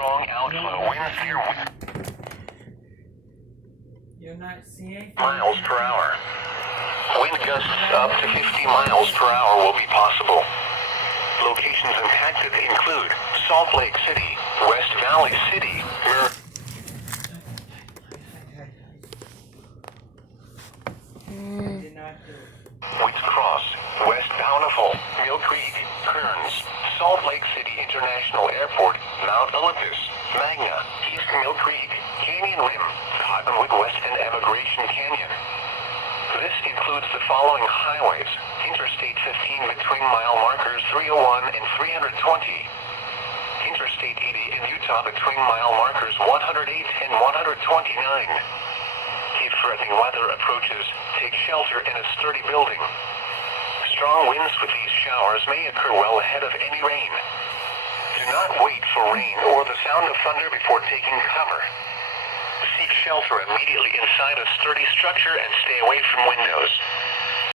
strong outflow winds near You're not seeing miles per hour. Wind gusts up to 50 miles per hour will be possible. Locations impacted include Salt Lake City, West Valley City, Wheats Cross, West Bountiful, Mill Creek, Kearns, Salt Lake City International Airport, Mount Olympus, Magna, East Mill Creek, Canyon Rim, Cottonwood West and Emigration Canyon. This includes the following highways: Interstate 15 between mile markers 301 and 320. Interstate 80 in Utah between mile markers 108 and 129. If threatening weather approaches, take shelter in a sturdy building. Strong winds with these showers may occur well ahead of any rain. Do not wait for rain or the sound of thunder before taking cover. Seek shelter immediately inside a sturdy structure and stay away from windows.